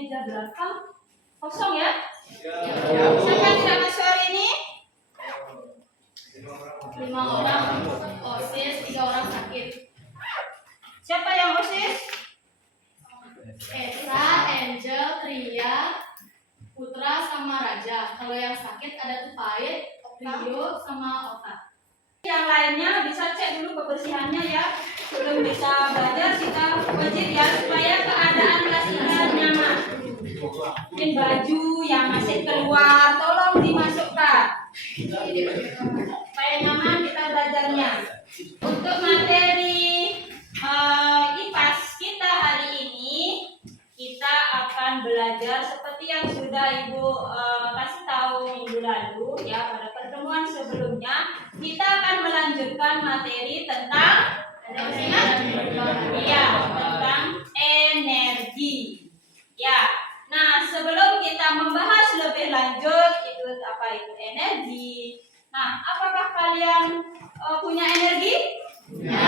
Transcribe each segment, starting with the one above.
meja belakang kosong ya? Ya. Siapa yang tidak masuk hari ini? 5 orang OSIS, 3 orang sakit. Siapa yang OSIS? Esa, Angel, Ria, Putra sama Raja. Kalau yang sakit ada Tupaid, Rio sama Oka. Yang lainnya bisa cek dulu kebersihannya ya. Sebelum bisa belajar kita wajib ya supaya keadaan kelas kita nyaman. Mungkin baju yang masih keluar tolong dimasukkan supaya nyaman kita belajarnya. Untuk materi IPAS kita hari ini kita akan belajar seperti yang sudah Ibu kasih tahu minggu lalu ya, pada pertemuan sebelumnya kita akan melanjutkan materi tentang tentang energi. Ya. Nah, sebelum kita membahas lebih lanjut itu apa itu energi. Nah, apakah kalian punya energi? Ya.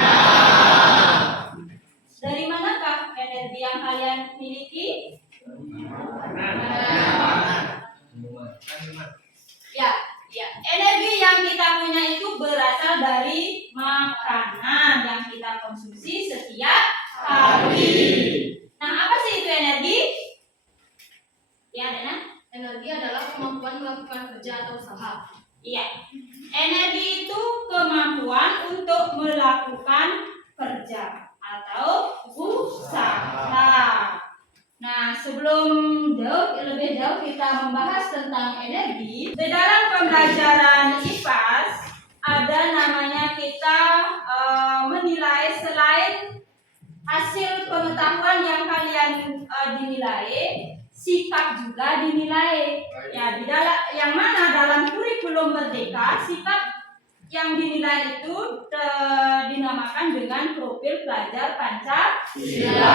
Dari manakah energi yang kalian miliki? Ya, energi yang kita punya itu berasal dari makanan yang kita konsumsi setiap hari. Nah, apa sih itu energi? Ya, Dana? Energi adalah kemampuan melakukan kerja atau usaha. Iya. Energi itu kemampuan untuk melakukan kerja atau usaha. Nah, sebelum lebih jauh kita membahas tentang energi, di dalam pembelajaran IPAS ada namanya kita menilai selain hasil pengetahuan yang kalian dinilai, sikap juga dinilai. Ya, di dalam yang mana dalam kurikulum Merdeka sikap yang dinilai itu dinamakan dengan profil pelajar Pancasila.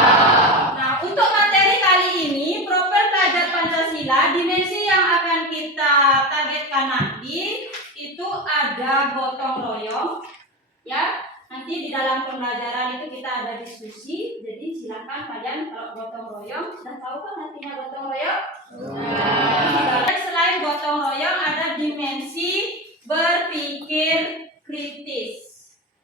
Nah, untuk materi kali ini profil pelajar Pancasila, dimensi yang akan kita targetkan nanti itu ada gotong royong. Ya, nanti di dalam pembelajaran itu kita ada diskusi. Jadi silakan kalian kalau gotong royong sudah tahu kan artinya gotong royong? Nah, selain gotong royong ada dimensi berpikir kritis.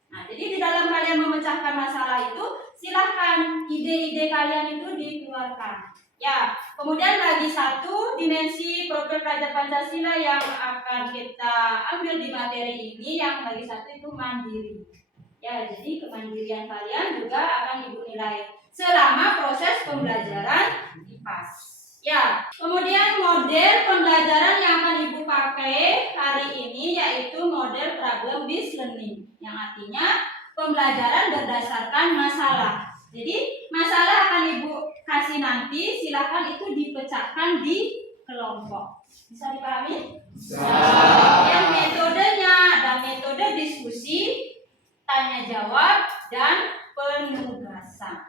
Nah, jadi di dalam kalian memecahkan masalah itu, silahkan ide-ide kalian itu dikeluarkan. Ya, kemudian lagi satu dimensi profil pelajar Pancasila yang akan kita ambil di materi ini, yang lagi satu itu mandiri. Ya, jadi kemandirian kalian juga akan Ibu nilai selama proses pembelajaran IPAS. Ya, kemudian model pembelajaran yang akan Ibu pakai hari ini yaitu model problem based learning, yang artinya pembelajaran berdasarkan masalah. Jadi masalah akan Ibu kasih nanti, silakan itu dipecahkan di kelompok. Bisa dipahami? Bisa. Yang metodenya ada metode diskusi, tanya jawab, dan penugasan.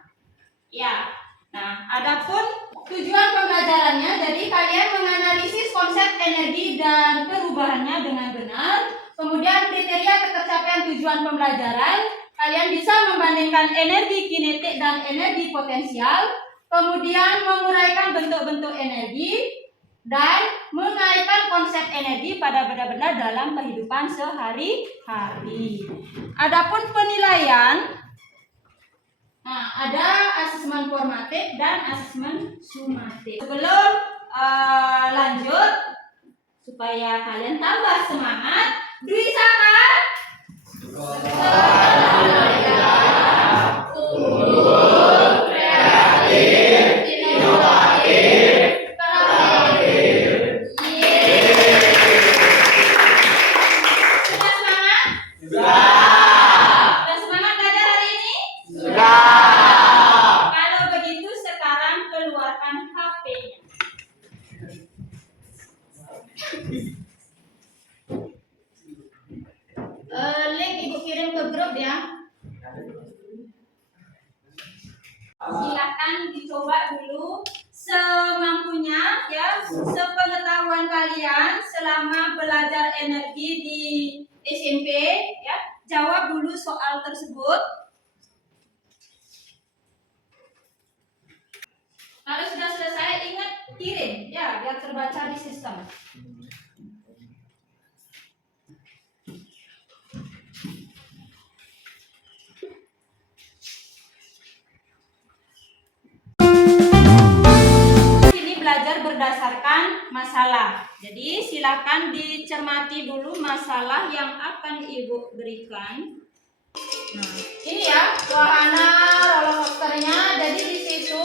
Ya. Nah, adapun tujuan pembelajarannya, jadi kalian menganalisis konsep energi dan perubahannya dengan benar. Kemudian kriteria ketercapaian tujuan pembelajaran, kalian bisa membandingkan energi kinetik dan energi potensial. Kemudian menguraikan bentuk-bentuk energi dan mengaitkan konsep energi pada benda-benda dalam kehidupan sehari-hari. Adapun penilaian, nah, ada asesmen formatif dan asesmen sumatif. Sebelum lanjut, supaya kalian tambah semangat, Dwi Saka. Link Ibu kirim ke grup ya. Silakan dicoba dulu semampunya ya, sepengetahuan kalian selama belajar energi di SMP ya. Jawab dulu soal tersebut. Kalau sudah selesai ingat kirim ya biar terbaca di sistem. Sini belajar berdasarkan masalah. Jadi silakan dicermati dulu masalah yang akan Ibu berikan. Nah, ini ya wahana roller coasternya. Jadi di situ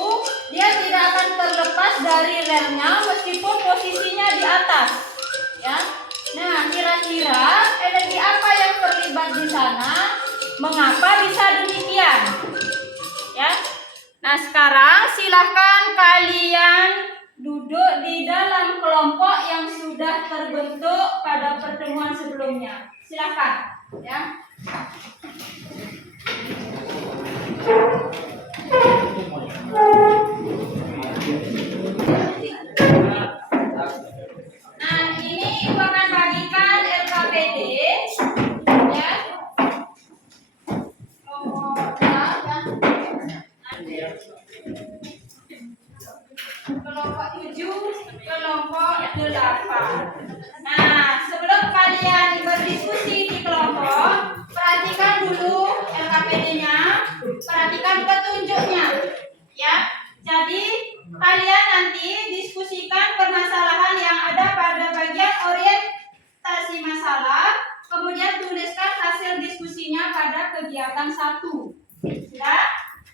dia tidak akan terlepas dari relnya meskipun posisinya di atas. Ya. Nah, kira-kira energi apa yang terlibat di sana? Mengapa bisa demikian? Ya. Nah, sekarang silahkan kalian duduk di dalam kelompok yang sudah terbentuk pada pertemuan sebelumnya. Silahkan, ya. Nah, ini Ibu akan bagikan LKPD, ya. Kelompok 7, kelompok 8. Nah, sebelum kalian berdiskusi di kelompok, perhatikan dulu LKPD-nya, perhatikan petunjuknya. Ya. Jadi, kalian nanti diskusikan permasalahan yang ada pada bagian orientasi masalah, kemudian tuliskan hasil diskusinya pada kegiatan 1. Sudah?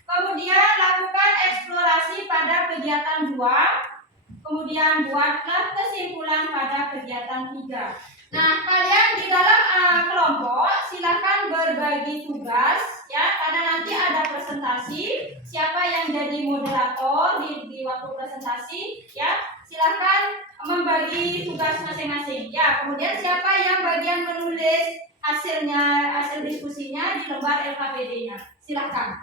Kemudian lakukan eksplorasi pada kegiatan 2. Kemudian buatlah kesimpulan pada kegiatan 3. Nah, kalian di dalam kelompok silakan berbagi tugas ya, karena nanti ada presentasi. Siapa yang jadi moderator di waktu presentasi ya, silakan membagi tugas masing-masing. Ya, kemudian siapa yang bagian menulis hasil diskusinya di lembar LKPD-nya. Silakan.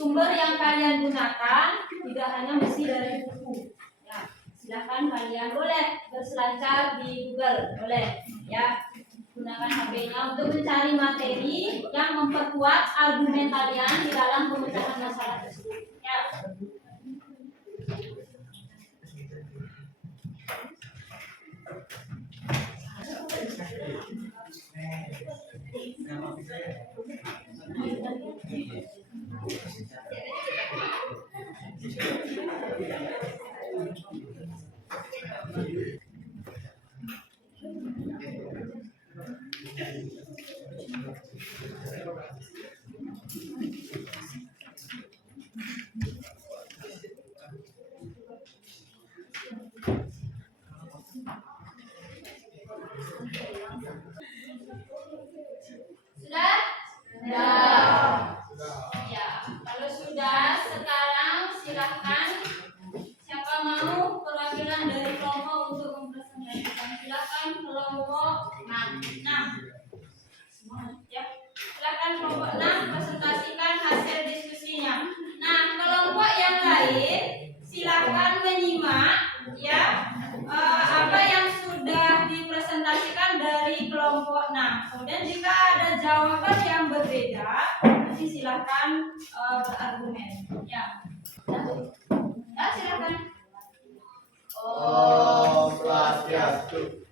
Sumber yang kalian gunakan tidak hanya mesti dari buku. Ya, silakan kalian boleh berselancar di Google, boleh. Ya, gunakan HP-nya untuk mencari materi yang memperkuat argumen kalian di dalam pemecahan masalah tersebut. Ya. Sudah? Ya, kalau sudah, sekarang silahkan siapa mau perwakilan dari kelompok untuk mempresentasikan. Silakan kelompok 6. Ya, silakan kelompok 6 presentasikan hasil diskusinya. Nah, kelompok yang lain silakan menyimak ya apa yang sudah dipresentasikan dari kelompok 6. Kemudian jika ada jawaban yang berbeda, nanti silakan berargumen. Ya. Ya, silakan. Om Swastiastu.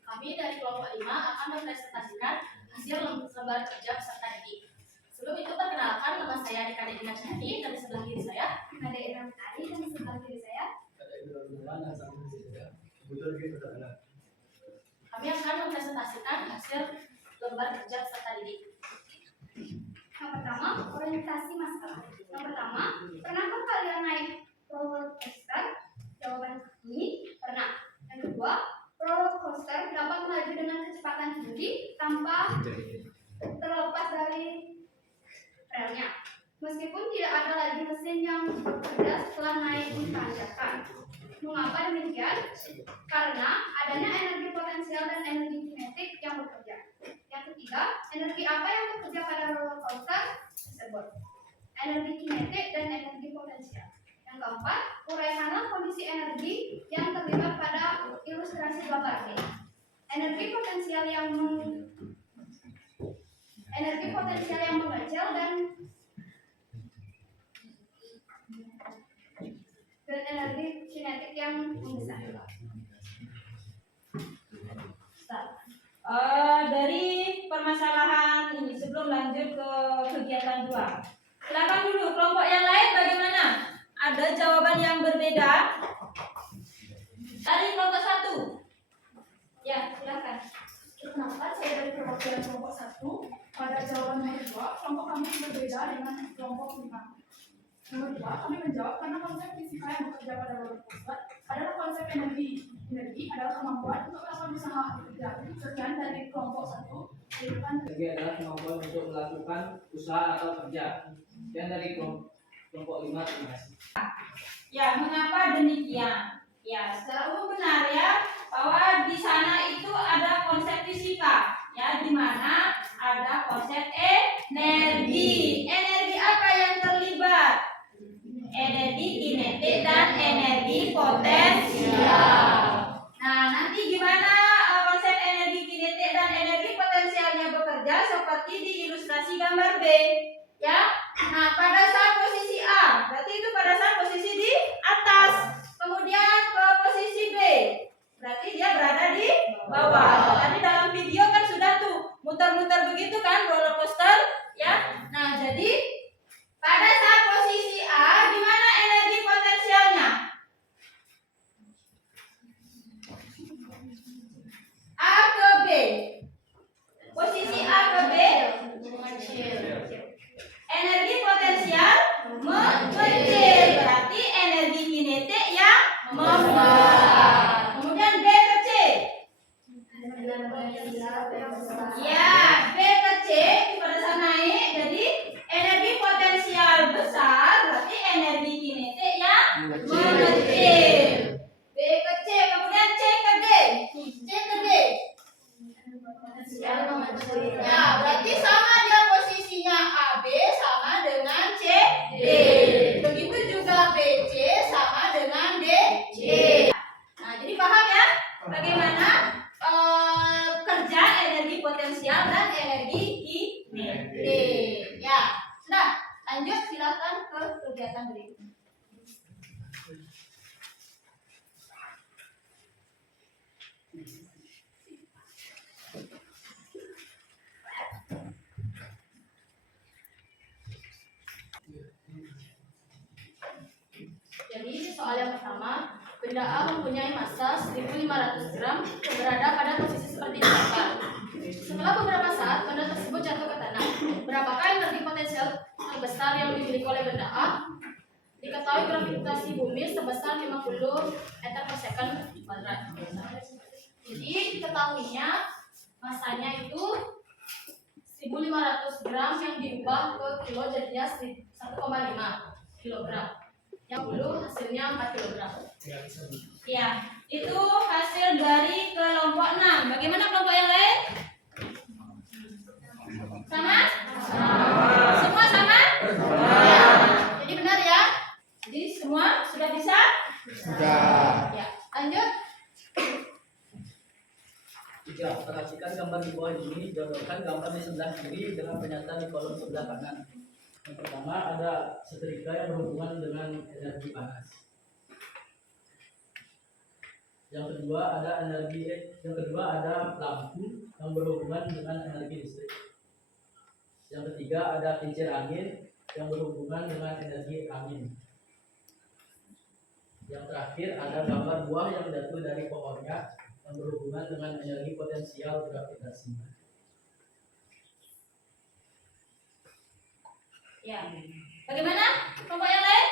Kami dari kelompok 5 akan mempresentasikan hasil lembar kerja peserta didik. Sebelum itu perkenalkan, nama saya Adik Dina Syahdi, dan di sebelah kiri saya Ada Iram Tari dan di sebelah kiri saya. kami akan mempresentasikan hasil lembar kerja peserta didik. Yang pertama, orientasi masalah. Yang pertama, pernahkah kalian naik roller coaster? Jawaban kami, pernah. Yang kedua, roller coaster dapat melaju dengan kecepatan tinggi tanpa terlepas dari relnya. Meskipun tidak ada lagi mesin yang bekerja setelah naik di tanjakan. Mengapa demikian? Karena adanya energi potensial dan energi kinetik yang bekerja. Yang ketiga, energi apa yang bekerja pada roller coaster tersebut? Energi kinetik dan energi potensial. Yang keempat, uraikanlah kondisi energi yang terlibat pada ilustrasi gambar ini. Energi potensial yang mengecil dan energi kinetik yang membesar. Dari permasalahan ini sebelum lanjut ke kegiatan 2. Silakan dulu kelompok yang lain bagaimana? Ada jawaban yang berbeda? Dari kelompok 1. Ya, silakan. Kenapa saya dari perwakilan kelompok 1 pada jawaban nomor 2, kelompok kami berbeda dengan kelompok 5. Nomor 2, kami menjawab karena konsep fisika yang bekerja pada roller coaster adalah konsep energi. Energi adalah kemampuan untuk melakukan usaha bekerja. Sekian dari kelompok 1. Energi adalah kemampuan untuk melakukan usaha atau kerja. Dan dari kelompok 5, terima kasih. Ya, mengapa demikian? Ya, secara umum benar ya bahwa di sana itu ada konsep fisika, ya, di mana ada konsep energi. Energi apa yang terlibat? Energi kinetik dan energi potensial. Nah, nanti gimana konsep energi kinetik dan energi potensialnya bekerja seperti di ilustrasi gambar B, ya. Nah, pada saat posisi A, berarti itu pada saat posisi di atas. Kemudian ke posisi B, berarti dia berada di bawah. Tadi dalam video kan sudah tuh muter-muter begitu kan roller coaster, ya. Nah, jadi pada saat posisi A, gimana energi potensialnya? A ke B. Posisi A ke B, energi potensial mengecil, berarti energi kinetik yang membesar. Kemudian B ke C. Ya, B ke C pada saat naik, jadi energi potensial besar, berarti energi kinetik yang mengecil. B ke C, kemudian C ke D. C ke D. Ya, berarti sama dia posisinya AB sama dengan CD. Begitu juga BC sama dengan DC. Nah, jadi paham ya bagaimana kerja energi potensial dan energi kinetik. Ya, sudah. Lanjut, silakan ke kegiatan berikutnya. Jadi soal yang pertama, benda A mempunyai massa 1.500 gram yang berada pada posisi seperti misalkan. Setelah beberapa saat, benda tersebut jatuh ke tanah. Berapakah energi potensial terbesar yang dimiliki oleh benda A? Diketahui gravitasi bumi sebesar 50 meter per second kuadrat. Jadi diketahuinya masanya itu 1.500 gram yang diubah ke kilo jadinya 1,5 kilogram. Yang dulu hasilnya 4 kilogram. Ya, itu hasil dari kelompok 6. Bagaimana kelompok yang lain? Sama? Semua sama? Ya. Jadi benar ya? Jadi semua sudah bisa? Sudah. Ya, lanjut. Ya, perhatikan gambar di bawah ini, jodohkan gambar di sebelah kiri dengan pernyataan di kolom sebelah kanan. Yang pertama ada setrika yang berhubungan dengan energi panas. Yang kedua ada lampu yang berhubungan dengan energi listrik. Yang ketiga ada kincir angin yang berhubungan dengan energi angin. Yang terakhir ada gambar buah yang jatuh dari pohonnya yang berhubungan dengan energi potensial gravitasi. Ya. Bagaimana? Kelompok yang lain?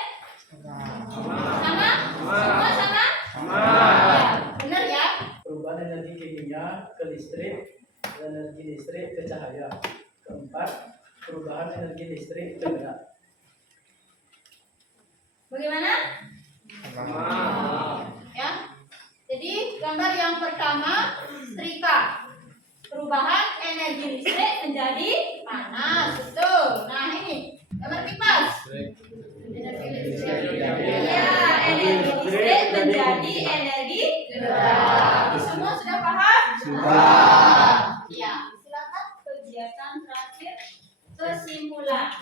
Sama? Semua sama? Ya, benar ya? Perubahan energi kimia ke listrik, energi listrik ke cahaya. Keempat, perubahan energi listrik ke gerak. Bagaimana? Ya. Jadi gambar yang pertama setrika. Perubahan energi listrik menjadi panas. Betul. Nah, ini gambar kipas. Energi listrik. Ya, energi listrik menjadi energi gerak. Semua sudah paham? Sudah. Ya. Silakan kegiatan terakhir kesimpulan.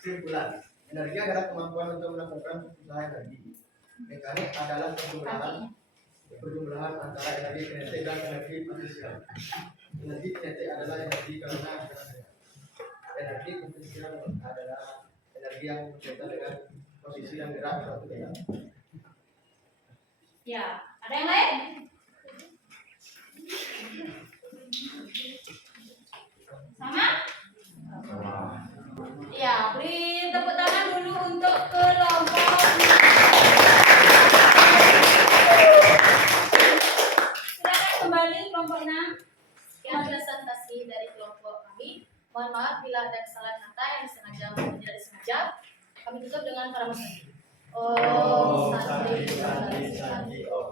Kesimpulan, energi adalah kemampuan untuk melakukan usaha energi. Mekanik adalah perjumlahan antara energi kinetik dan energi potensial. Energi kinetik adalah energi karena gerakan. Energi potensial adalah energi yang berkaitan dengan posisi yang gerak suatu benda. Ya, ada yang lain? Sama? Ya, beri tepuk tangan dulu untuk kelompok. Silakan kembali kelompok 6. Sekian presentasi dari kelompok kami. Mohon maaf bila ada kesalahan kata yang disengaja maupun tidak disengaja. Kami tutup dengan para muslim. Om Santi Santi Om.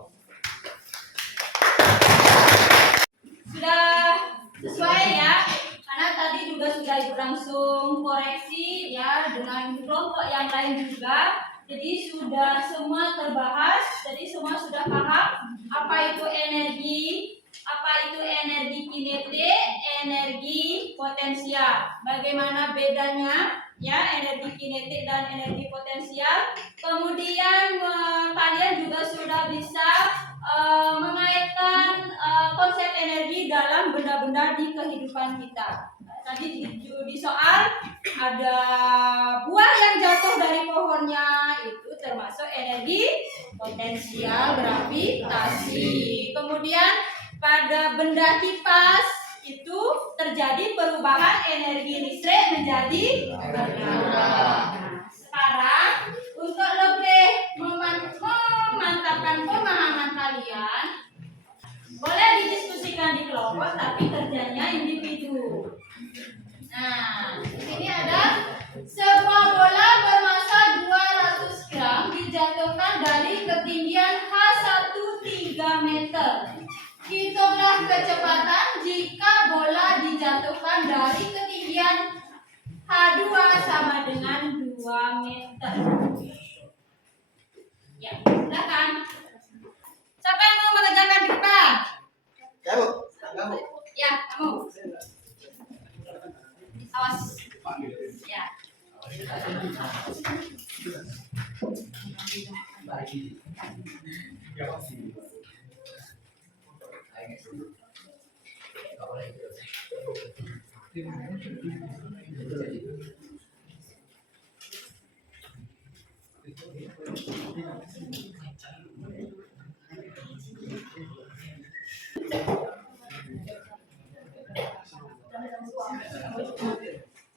Sudah sesuai ya, karena tadi juga sudah langsung koreksi ya dengan kelompok yang lain juga. Jadi sudah semua terbahas, jadi semua sudah paham apa itu energi kinetik, energi potensial. Bagaimana bedanya ya energi kinetik dan energi potensial. Kemudian kalian juga sudah bisa mengaitkan konsep energi dalam benda-benda di kehidupan kita. Tadi di soal ada buah yang jatuh dari pohonnya, itu termasuk energi potensial gravitasi. Kemudian pada benda kipas itu terjadi perubahan energi listrik menjadi gerak. Sekarang untuk lebih memantapkan pemahaman kalian, boleh didiskusikan di kelompok tapi kerjanya individu. Nah, di sini ada sebuah bola bermasa 200 gram dijatuhkan dari ketinggian H1 3 meter. Hitunglah kecepatan jika bola dijatuhkan dari ketinggian H2 sama dengan 2 meter. Ya, silakan. Siapa yang mau mengerjakan di depan? Kamu. Ya, kamu. Awas. Ya.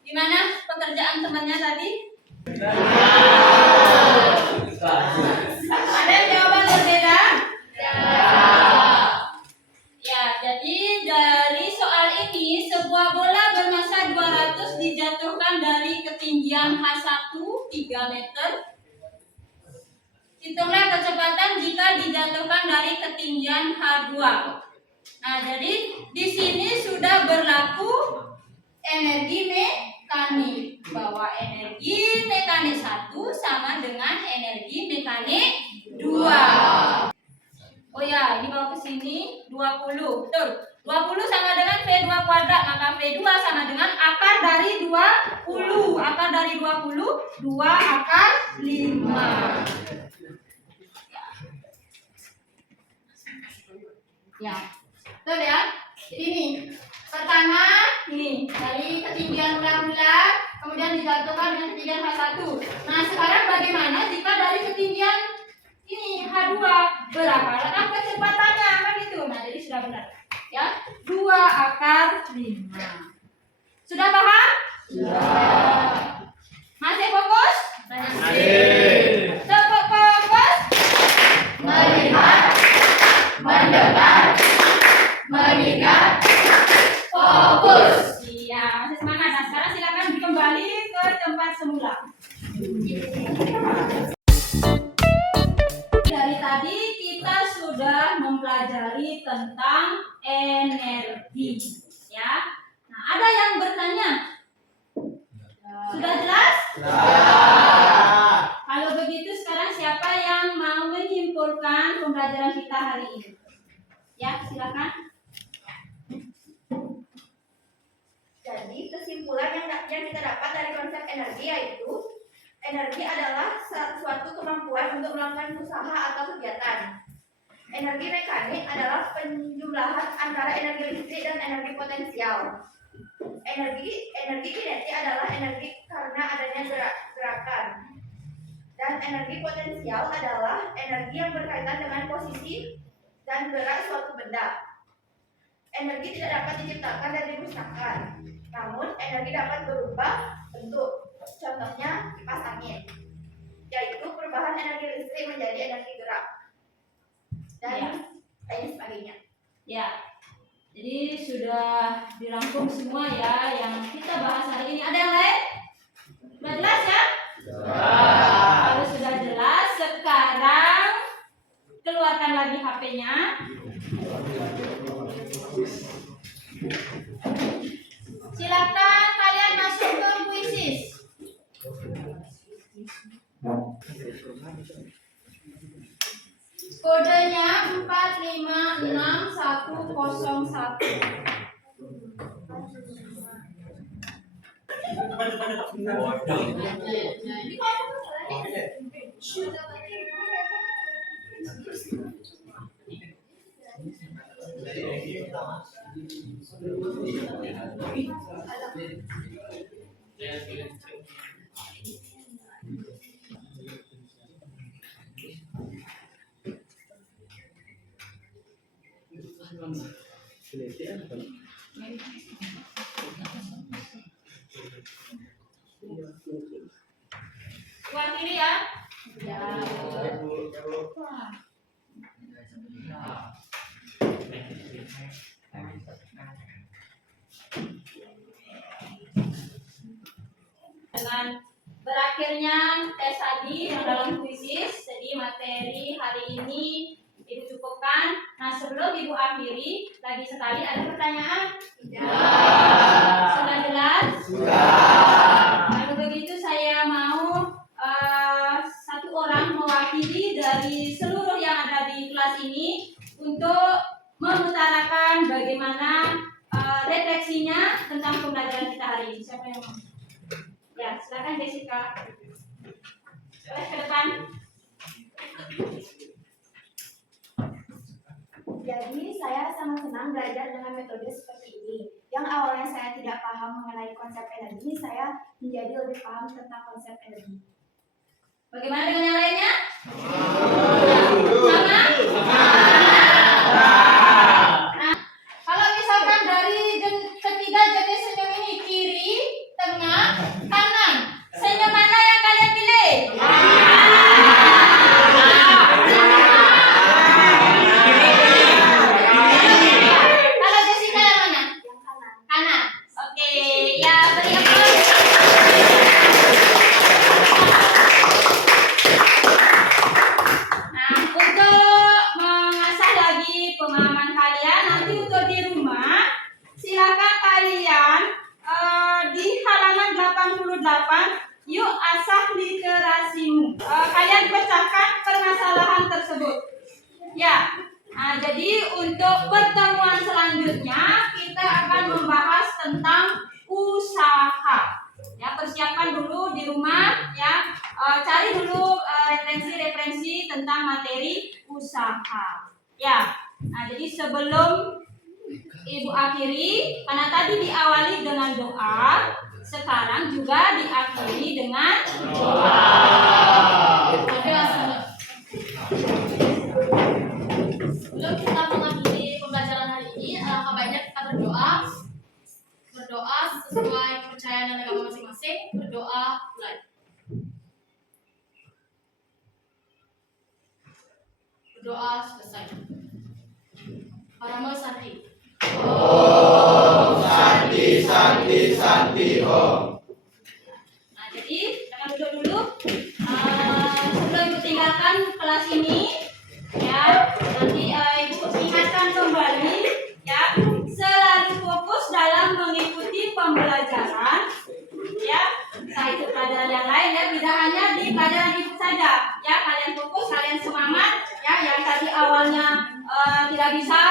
Gimana pekerjaan temannya tadi? Ada yang jawaban berbeda? Ya, jadi dari soal ini sebuah bola bermasa 200 dijatuhkan dari ketinggian H1 3 meter. Hitunglah kecepatan jika dijatuhkan dari ketinggian H2. Nah, jadi di sini sudah berlaku energi mekanik, bahwa energi mekanik 1 sama dengan energi mekanik 2. Oh ya, ini bawa ke sini 20. Betul. 20 sama dengan V2 kuadrat, maka V2 sama dengan akar dari 20. Akar dari 20, 2 akar 5. Ya, betul ya. Jadi ini pertama Ini dari ketinggian bulat-bulat, kemudian dijatuhkan dengan ketinggian H1. Nah, sekarang bagaimana jika dari ketinggian ini H2 berapakah kecepatannya kan gitu. Nah, jadi sudah benar. Ya, 2 akar 5. Sudah paham? sudah. Masih fokus? Masih. Tetap fokus? Melihat, mendengar, mengingat, fokus. Iya, masih semangat. Nah, sekarang silakan kembali ke tempat semula. Dari tadi kita sudah mempelajari tentang energi, ya. Nah, ada yang bertanya? Sudah jelas? Kalau begitu sekarang siapa yang mau menyimpulkan pembelajaran kita hari ini? Ya, silakan. Jadi kesimpulan yang kita dapat dari konsep energi yaitu energi adalah suatu kemampuan untuk melakukan usaha atau kegiatan. Energi mekanik adalah penjumlahan antara energi listrik dan energi potensial. Energi kinetik adalah energi karena adanya gerakan. Dan energi potensial adalah energi yang berkaitan dengan posisi dan gerak suatu benda. Energi tidak dapat diciptakan dan dimusnahkan. Namun, energi dapat berubah bentuk. Contohnya kipas angin, yaitu perubahan energi listrik menjadi energi gerak. Dan lain sebagainya. Ya, jadi sudah dirangkum semua ya yang kita bahas hari ini. Ada yang lain? Sudah jelas ya? Kalau sudah jelas, sekarang keluarkan lagi HP-nya. Silakan kalian masuk ke kuisis. Kodenya 456101. Keluar kiri ya. Dengan berakhirnya tes tadi yang dalam kuisis, jadi materi hari ini Ibu cukupkan. Nah, sebelum Ibu akhiri, lagi sekali ada pertanyaan? Sudah jelas? Kalau begitu saya mau satu orang mewakili dari seluruh yang ada di kelas ini untuk mengutarakan bagaimana refleksinya tentang pembelajaran kita hari ini. Siapa yang mau? Ya, silakan Jessica. Boleh ke depan. Jadi saya sangat senang belajar dengan metode seperti ini. Yang awalnya saya tidak paham mengenai konsep energi, saya menjadi lebih paham tentang konsep energi. Bagaimana dengan yang lainnya? Sama? Nah, kalau misalkan dari ketiga jenis senyum ini, kiri, tengah, kanan, senyum mana yang kalian pilih? Kalau Jessica yang mana? Yang kanan. Kanan. Oke, ya beri aplaus. untuk pertemuan selanjutnya kita akan membahas tentang usaha. Ya, persiapkan dulu di rumah ya. Cari dulu referensi-referensi tentang materi usaha. Ya. Nah, jadi sebelum Ibu akhiri, karena tadi diawali dengan doa, sekarang juga diakhiri dengan doa. Sebelum kita mengakhiri pembelajaran hari ini, alangkah baiknya kita berdoa sesuai kepercayaan dan agama masing-masing. Berdoa mulai. Berdoa selesai. Paramo Santi. Om Santi Santi Santi Om. Nah, jadi jangan duduk dulu. Sebelum Ibu tinggalkan kelas ini, ya nanti Ibu ingatkan kembali, ya selalu fokus dalam mengikuti pembelajaran, ya entah itu pelajaran yang lain ya, tidak hanya di pelajaran itu saja, ya kalian fokus, kalian semangat, ya yang tadi awalnya tidak bisa